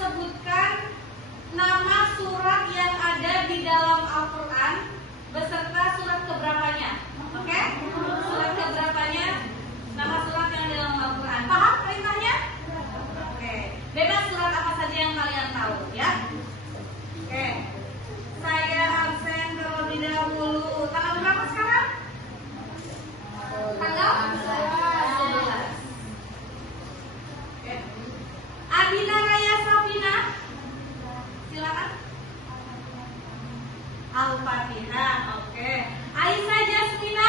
sebutkan nama surat yang ada di dalam Al-Quran beserta surat keberapanya. Oke? Surat keberapanya, nama surat yang di dalam Al-Quran. Paham perintahnya? Oke. Bebas surat apa saja yang kalian tahu, ya. Oke. Saya absen terlebih dahulu. Tanggal berapa sekarang? Tanggal 11. Oke. Adina Raya Safina, silakan. Al-Fatihah. Oke. Aisyah Jasmina,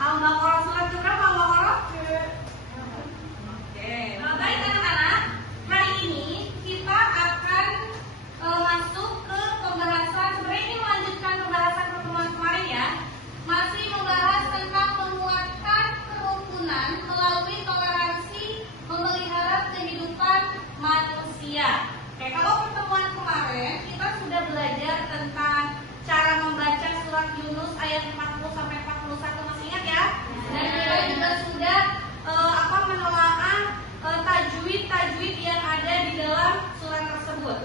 Al-Baqarah surat berapa? Al-Baqarah. Oke. Baik anak-anak, hari ini kita akan masuk ke pembahasan. Sebenarnya ini melanjutkan pembahasan pertemuan kemarin ya. Masih membahas tentang penguatan kerukunan melalui toleransi memelihara kehidupan manusia. Oke, kalau pertemuan kemarin kita sudah belajar tentang cara membaca surat Yunus ayat 40 sampai 41, masih ingat ya? Dan kita juga sudah menelaah tajwid yang ada di dalam surat tersebut.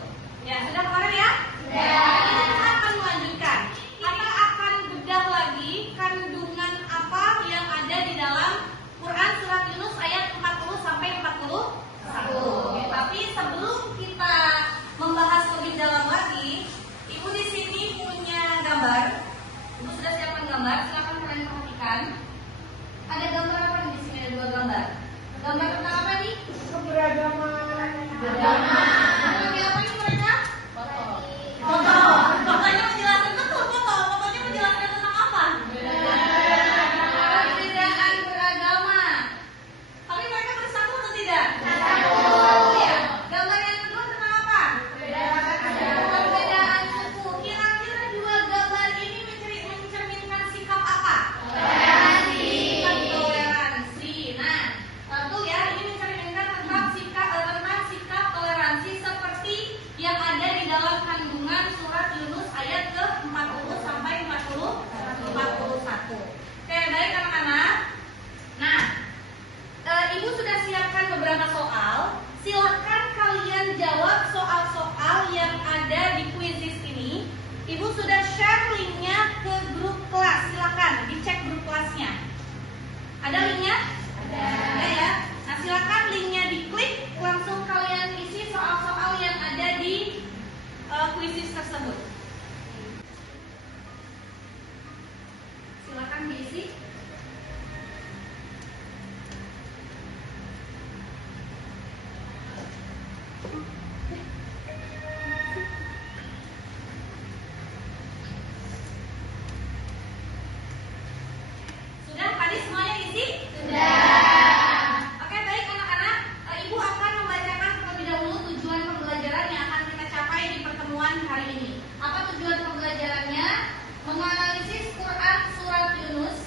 Ya, sudah kemarin ya? Ya. Kita akan melanjutkan. Kita akan bedah lagi kandungan apa yang ada di dalam Quran surat Yunus ayat 40 sampai 41. Tapi sebelum kita membahas lebih dalam lagi, Ibu di sini punya gambar. Ibu sudah siapkan gambar, silakan kalian perhatikan. Ada gambar apa di sini? Ada dua gambar. Gambar tentang apa nih? Keberagaman. Sebagai apa nih mereka? Foto. Fotonya menjelaskan betul foto. Fotonya menjelaskan tentang apa? Perbedaan beragama. Tapi mereka bersatu atau tidak? Ya. Gambar yang kedua tentang apa? Perbedaan suku. Kira-kira dua gambar ini mencerminkan sikap apa? Toleransi. Nah, tentu ya ini mencerminkan tentang sikap toleransi seperti yang ada di dalam kandungan surat Yunus ayat ke-40 sampai 41. Oke, baik anak-anak. Nah, Ibu sudah siapkan beberapa soal. Silakan kalian jawab soal-soal yang ada di kuisis ini. Ibu sudah share linknya ke grup kelas. Silakan dicek grup kelasnya. Ada linknya? Ada ya. Nah, silakan linknya diklik, langsung kalian isi soal-soal yang ada di kuisis tersebut. Silakan diisi. Sudah tadi semuanya isi? Sudah. Oke, baik anak-anak. Ibu akan membacakan terlebih dahulu tujuan pembelajaran yang akan kita capai di pertemuan hari ini. Apa tujuan pembelajarannya? Menganalisis Quran surat Yunus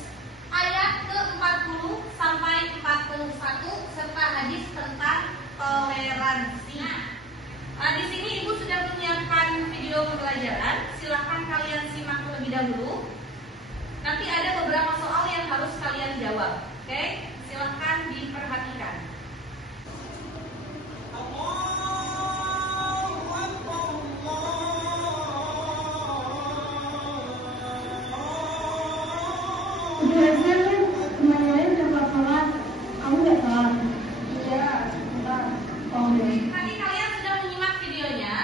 ayat ke-40 sampai 41 serta hadis tentang toleransi. Nah, di sini Ibu sudah menyiapkan video pembelajaran. Silahkan kalian simak terlebih dahulu. Nanti ada beberapa soal yang harus kalian jawab. Oke, silahkan diperhatikan. Udah kan semuanya udah sholat, kamu udah sholat? Iya, bentar. Tadi kalian sudah menyimak videonya.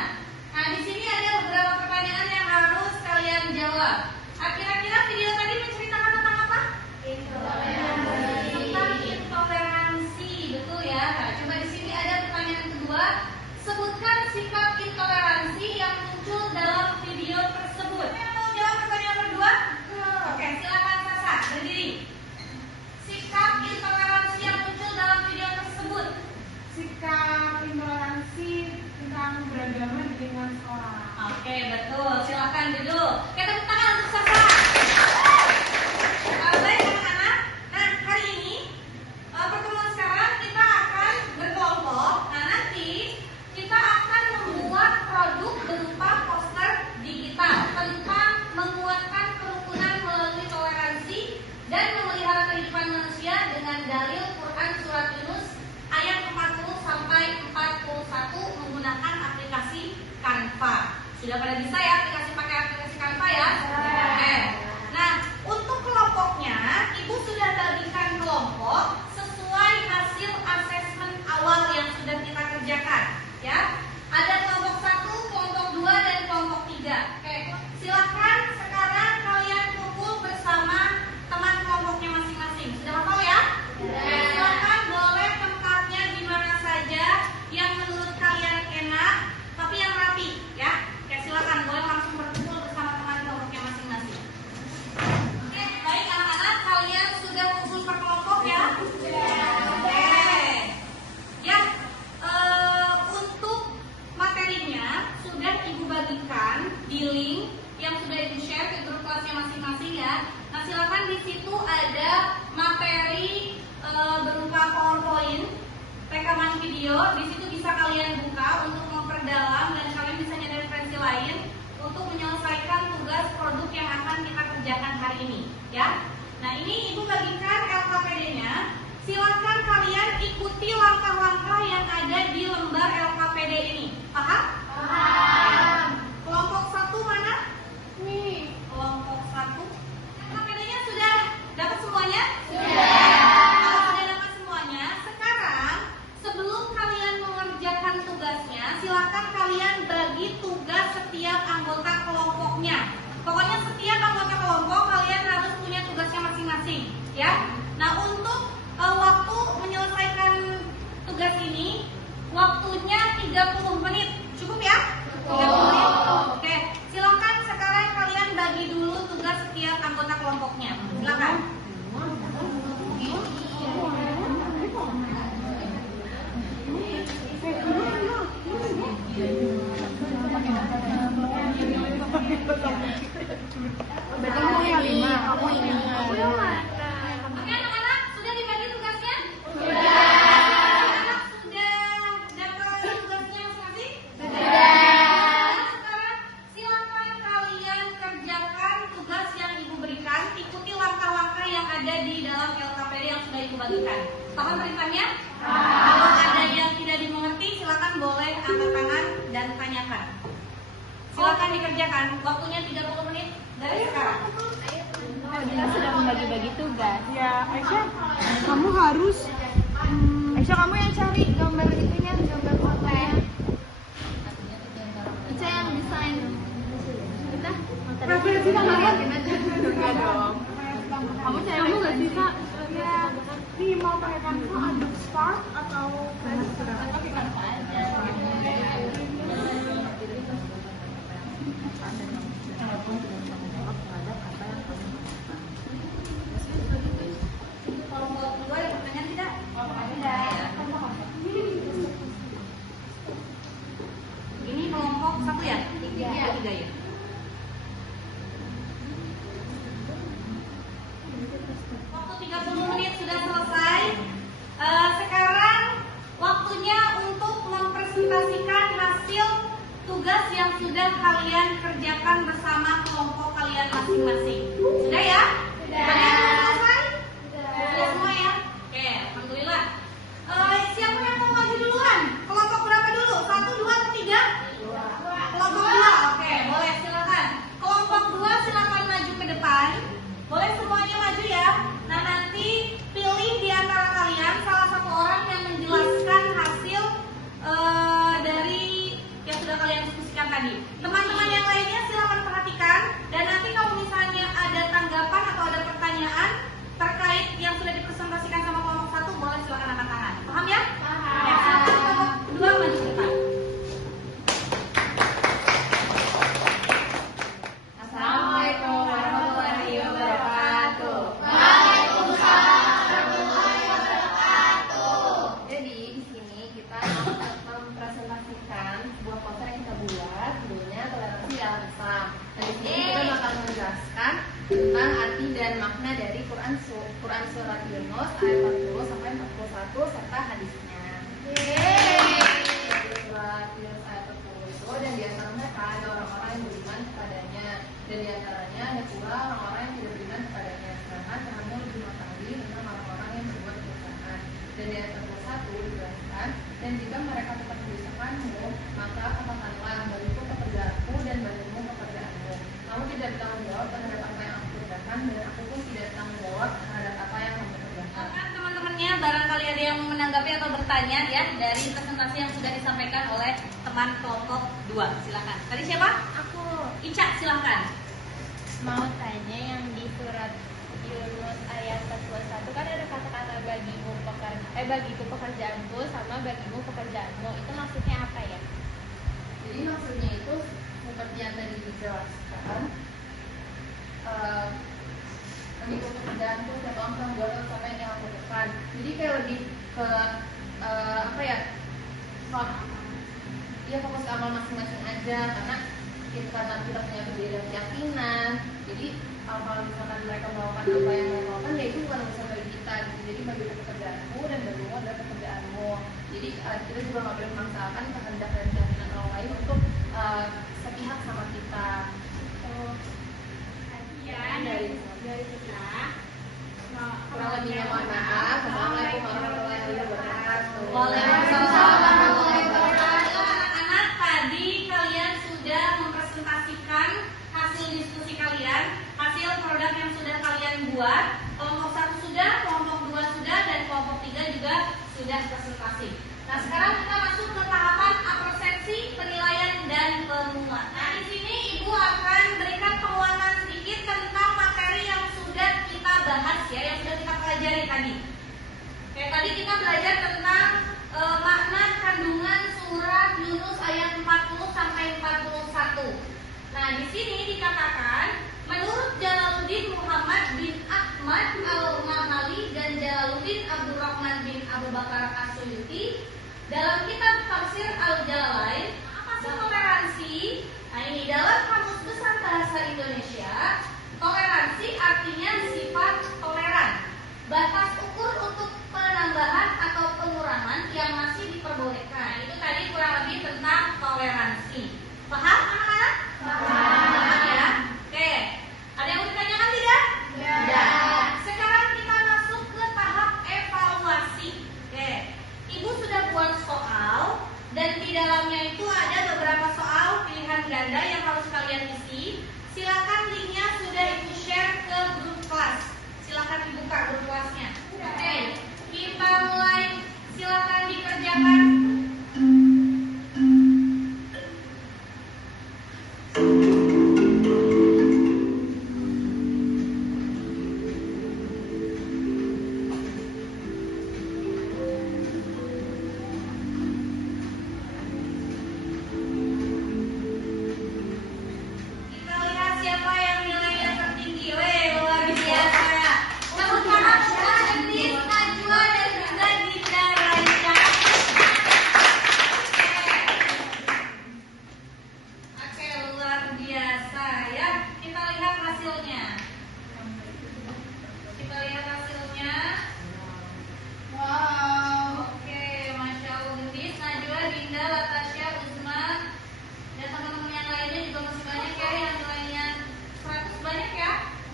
Nah, di sini ada beberapa pertanyaan yang harus kalian jawab. Kira-kira video tadi menceritakan tentang apa? Tentang intoleransi, betul ya? Nah, coba di sini ada pertanyaan kedua. Sebutkan sikap intoleransi yang muncul dalam video tersebut. Yang mau jawab pertanyaan kedua? Oke, silakan Sasa, berdiri. Sikap intoleransi yang muncul dalam video tersebut. Sikap intoleransi tentang beragama di lingkungan sekolah. Oke, betul. Silakan duduk. Oke, tepuk tangan untuk Sasa. Baik anak-anak. Nah, hari ini pertemuan sekarang kita akan berkelompok. Nah, nanti kita akan membuat produk berupa poster digital tentang menguatkan kerukunan melalui toleransi dan memelihara kehidupan manusia dengan dalil Quran surat Yunus ayat 40 sampai 41. Sudah pada bisa ya pakai aplikasi Canva ya? Oke. Nah, untuk kelompoknya, Ibu sudah bagikan kelompok sesuai hasil asesmen awal yang sudah kita kerjakan, ya. Ada kelompok 1, kelompok 2, dan kelompok 3. Oke, silakan sekarang kalian kumpul bersama teman kelompoknya masing-masing. Sudah hafal ya? Silakan boleh tempatnya di mana saja yang menurut kalian enak, tapi yang rapi, ya. Oke, silakan boleh langsung berkumpul bersama teman kelompoknya masing-masing. Oke, baik anak-anak, kalian sudah kumpul per kelompok ya? Oke. Ya, untuk materinya sudah Ibu bagikan di link yang sudah Ibu share ke grup kelasnya masing-masing ya. Nah, silakan di situ ada materi berupa PowerPoint, rekaman video. Di situ bisa kalian buka untuk memperdalam dan kalian bisa nyari referensi lain untuk menyelesaikan tugas produk yang akan kita kerjakan hari ini, ya. Nah, ini Ibu bagikan LKPD-nya. Silakan kalian ikuti langkah-langkah yang ada di lembar LKPD ini. Paham? Paham. Kelompok 1 mana? Nih, kelompok 1. LKPD-nya sudah dapat semuanya? Sudah. Kalau sudah dapat semuanya, sekarang sebelum kalian mengerjakan tugasnya, silakan kalian bagi tugas setiap anggota kelompoknya. Pokoknya setiap anggota kelompok kalian harus punya tugasnya masing-masing, ya. Nah, untuk waktu menyelesaikan tugas ini, waktunya 30 menit. Cukup ya? 30 menit. Oke, silakan sekarang kalian bagi dulu tugas setiap anggota kelompoknya. Silakan. Kamu yang 5, kamu ini. Oke anak-anak, sudah dibagi tugasnya? Sudah. Anak-anak sudah dapat tugasnya masing-masing? Sudah. Sekarang silakan kalian kerjakan tugas yang Ibu berikan. Ikuti langkah-langkah yang ada di dalam LKPD yang sudah Ibu bagikan. Paham perintahnya? Kalau ada yang tidak dimengerti, silakan boleh angkat tangan dan tanyakan. Silakan dikerjakan. Waktunya 30 menit dari sekarang. Kita sudah membagi-bagi tugas. Ya, Aisyah, kamu harus Aisyah, kamu yang cari gambar itunya, gambar fotonya. Aisyah yang desain. Kita referensi kalian juga dong. Kamu cari kamu nggak bisa. Ya, nih mau pakai Canva, Adobe Spark atau pakai Canva aja. Kelompok 2 ada pertanyaan tidak? Ada. Ini kelompok 1 ya? 3 ya? Waktu 30 menit sudah selesai. Sekarang waktunya untuk mempresentasikan hasil tugas yang sudah kalian kerjakan bersama kelompok kalian masing-masing. Sudah ya? Sudah. Kalian sudah selesai? Sudah semua ya? Oke, alhamdulillah. Siapa yang mau maju duluan? Kelompok berapa dulu? 1, 2, atau 3? 2. Kelompok 2, oke, boleh silakan. Kelompok 2 silakan maju ke depan. Boleh semuanya maju ya. Nah, nanti pilih di antara kalian salah satu orang yang menjelaskan hasil dari yang sudah kalian diskusikan tadi. Teman-teman yang lainnya silakan perhatikan, dan nanti kalau misalnya ada tanggapan atau ada pertanyaan terkait yang sudah dipresentasikan sama kelompok 1, boleh silakan angkat tangan. Paham ya? Paham. Ya, silakan kelompok 2 maju ke depan. Assalamualaikum warahmatullahi wabarakatuh. Jadi di sini kita mempresentasikan sebuah poster yang kita buat, judulnya toleransi dalam Islam. Dan di sini kita bakal menjelaskan tentang arti dan makna dari Quran surat Yunus ayat 40 sampai 41 serta hadisnya. Surat Yunus ayat 40 itu, dan di antara mereka ada orang-orang yang beriman kepadanya, dan di antaranya ada pula orang-orang yang tidak beriman kepadanya. Sedangkan kamu lebih mengetahui tentang orang-orang yang berbuat kejahatan. Dan di ayat 41 dijelaskan, dan jika mereka tetap mendustakanmu, maka katakanlah bagiku tetap berlaku dan pertanyaan ya dari presentasi yang sudah disampaikan oleh teman kelompok 2. Silakan. Tadi siapa? Aku Ica, silakan. mau tanya yang di surat Yunus ayat 41 kan ada kata-kata bagiku pekerjaanku sama bagimu pekerjaanmu. Itu maksudnya apa ya? Jadi maksudnya itu seperti yang tadi dijelaskan. Bagiku pekerjaanku setiap orang akan buat sama yang aku lakukan. Jadi kayak lebih ke fokus ke amal masing-masing aja, karena kita punya berbeda keyakinan. Jadi kalau misalkan mereka melakukan apa yang mereka lakukan, ya itu bukan urusan bagi kita gitu. Jadi bagi pekerjaanmu dan bagimu adalah pekerjaanmu. Jadi kita juga nggak boleh memaksakan kehendak dan keyakinan orang lain untuk sepihak sama kita. Dari kita. Kurang lebihnya mohon maaf. Assalamualaikum warahmatullahi wabarakatuh. Waalaikumsalam warahmatullahi wabarakatuh. Anak-anak, tadi kalian sudah mempresentasikan hasil diskusi kalian, hasil produk yang sudah kalian buat. Kelompok 1 sudah, kelompok 2 sudah, dan kelompok 3 juga sudah presentasi. Nah, sekarang kita masuk ke tahapan apresiasi, penilaian, dan penguatan. Nah, di sini Ibu akan berikan penguatan sedikit tentang materi yang sudah kita bahas ya, yang sudah kita pelajari tadi. Kayak tadi kita belajar tentang makna kandungan surat Yunus ayat 40 sampai 41. Nah, di sini dikatakan menurut Jalaluddin Muhammad bin Ahmad al-Mahali dan Jalaluddin Abdurrahman bin Abu Bakar As-Suyuti dalam kitab Tafsir Al-Jalalain, apa sih toleransi? Nah, ini dalam Kamus Besar Bahasa Indonesia, toleransi artinya sifat toleran, batas ukur untuk penambahan atau pengurangan yang masih diperbolehkan. Itu tadi kurang lebih tentang toleransi. Paham anak-anak? Paham ya? Oke. Ada yang mau ditanyakan tidak? Tidak. Sekarang kita masuk ke tahap evaluasi. Oke. Ibu sudah buat soal dan di dalamnya itu ada beberapa soal pilihan ganda yang harus kalian isi. Silakan linknya sudah Ibu share ke grup kelas. Silakan dibuka grup kelasnya. Oke. Kita mulai. Silakan dikerjakan. Kita lihat siapa yang nilainya tertinggi. Weh, luar biasa ya. Tepuk tangan untuk Gendis, Najwa, dan juga Dinda Raisya. Oke, luar biasa ya. Kita lihat hasilnya. Kita lihat hasilnya. Wow. Oke, Masya Allah. Gendis, Najwa, Dinda, Latasha, Uzma, dan teman-teman yang lainnya juga masih banyak ya yang nilainya 100, banyak ya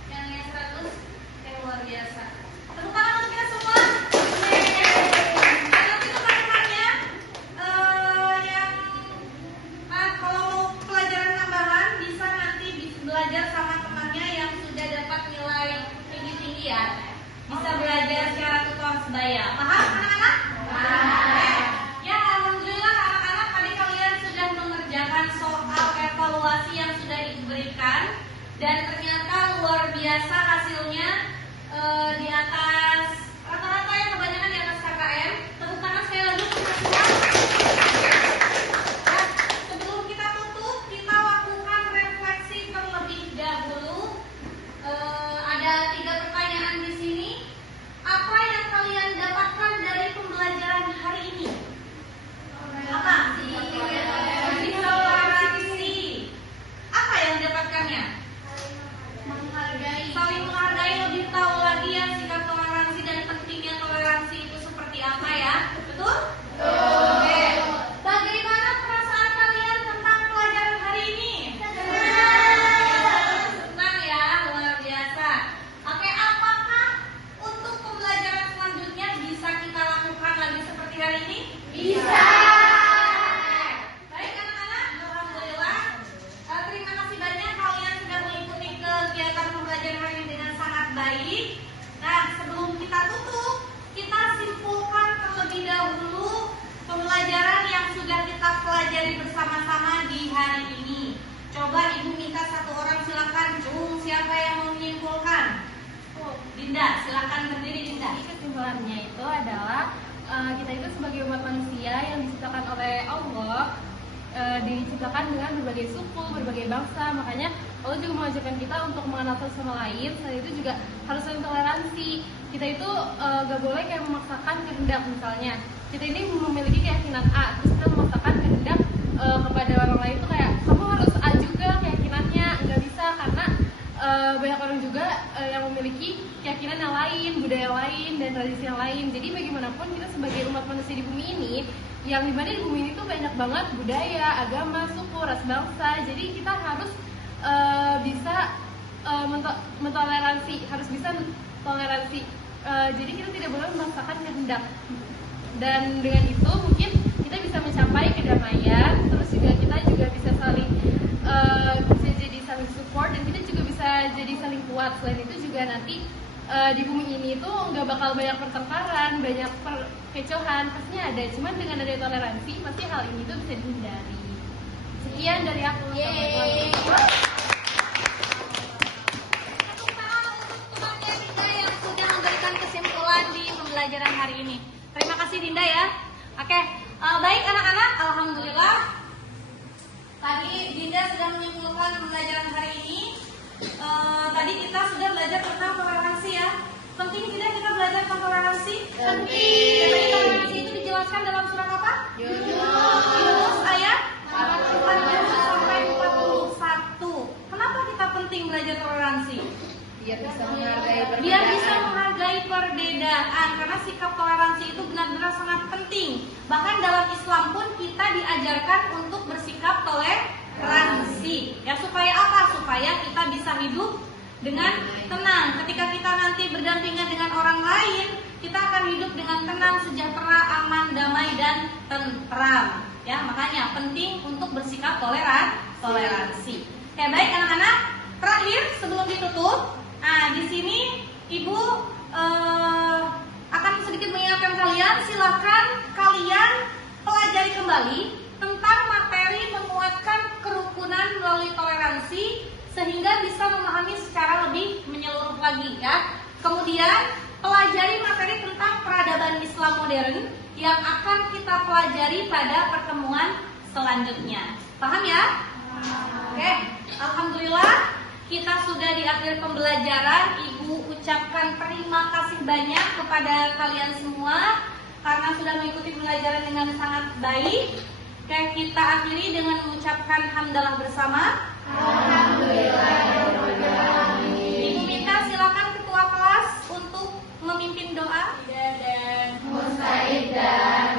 yang nilainya 100. Luar biasa. Tepuk tangan untuk kita semua. Nanti teman-temannya yang kalau pelajaran tambahan bisa nanti belajar sama temannya yang sudah dapat nilai tinggi-tinggi ya. Bisa belajar secara tutor sebaya. Paham anak-anak? Paham. Ya, alhamdulillah anak-anak tadi kalian sudah mengerjakan soal evaluasi yang sudah diberikan dan ternyata luar biasa hasilnya. Di atas rata-rata yang kebanyakan di atas KKM. Tepuk tangan sekali lagi untuk kita semua. Nah, sebelum kita tutup, kita lakukan refleksi terlebih dahulu. Ada 3 pertanyaan di sini. Apa yang kalian dapatkan dari pembelajaran hari ini? Apa? Toleransi. Apa yang didapatkannya? Saling menghargai, lebih tahu lagi ya sikap toleransi pelajari bersama-sama di hari ini? Coba Ibu minta satu orang, silakan. Siapa yang mau menyimpulkan? Dinda, silakan berdiri Dinda. Jadi kesimpulannya itu adalah kita itu sebagai umat manusia yang diciptakan oleh Allah, diciptakan dengan berbagai suku, berbagai bangsa. Makanya Allah juga mengajarkan kita untuk mengenal satu sama lain. Selain itu juga harus saling toleransi. Kita itu gak boleh kayak memaksakan kehendak. Misalnya kita ini memiliki keyakinan A, terus kita memaksakan kehendak kepada orang lain itu kayak kamu harus A juga keyakinannya. Nggak bisa, karena banyak orang juga yang memiliki keyakinan yang lain, budaya lain, dan tradisi yang lain. Jadi bagaimanapun kita sebagai umat manusia di bumi ini, yang dimana di bumi ini tuh banyak banget budaya, agama, suku, ras, bangsa. Jadi kita harus bisa mentoleransi, harus bisa toleransi. Jadi kita tidak boleh memaksakan kehendak. Dan dengan itu mungkin kita bisa mencapai kedamaian. Terus juga kita juga bisa saling bisa jadi saling support, dan kita juga bisa jadi saling kuat. Selain itu juga nanti di bumi ini tuh nggak bakal banyak pertengkaran, banyak perkecohan, pastinya ada. Cuman dengan ada toleransi, pasti hal ini tuh bisa dihindari. Sekian dari aku. Yeay. Tepuk tangan untuk temannya Dinda yang sudah memberikan kesimpulan di pembelajaran hari ini. Terima kasih Dinda ya. Oke, baik anak-anak, alhamdulillah. Tadi Dinda sudah menyimpulkan pembelajaran hari ini. Tadi kita sudah belajar tentang toleransi ya. Penting tidak kita belajar tentang toleransi? Penting. Tadi toleransi itu dijelaskan dalam surat apa? Yunus ayat 40 sampai 41. Kenapa kita penting belajar toleransi? Biar bisa menghargai perbedaan. Biar bisa menghargai perbedaan, karena sikap toleransi itu benar-benar sangat penting. Bahkan dalam Islam pun kita diajarkan untuk bersikap toleransi. Ya, supaya apa? Supaya kita bisa hidup dengan tenang. Ketika kita nanti berdampingan dengan orang lain, kita akan hidup dengan tenang, sejahtera, aman, damai, dan tentram. Ya, makanya penting untuk bersikap toleransi. Oke, baik anak-anak. Terakhir sebelum ditutup, nah di sini Ibu akan sedikit mengingatkan kalian. Silakan kalian pelajari kembali tentang materi menguatkan kerukunan melalui toleransi, sehingga bisa memahami secara lebih menyeluruh lagi ya. Kemudian pelajari materi tentang peradaban Islam modern yang akan kita pelajari pada pertemuan selanjutnya. Paham ya? Oke, alhamdulillah kita sudah di akhir pembelajaran. Ibu ucapkan terima kasih banyak kepada kalian semua karena sudah mengikuti pembelajaran dengan sangat baik. Oke, kita akhiri dengan mengucapkan hamdalah bersama. Alhamdulillah. Ibu minta silakan ketua kelas untuk memimpin doa. Dan Musaid dan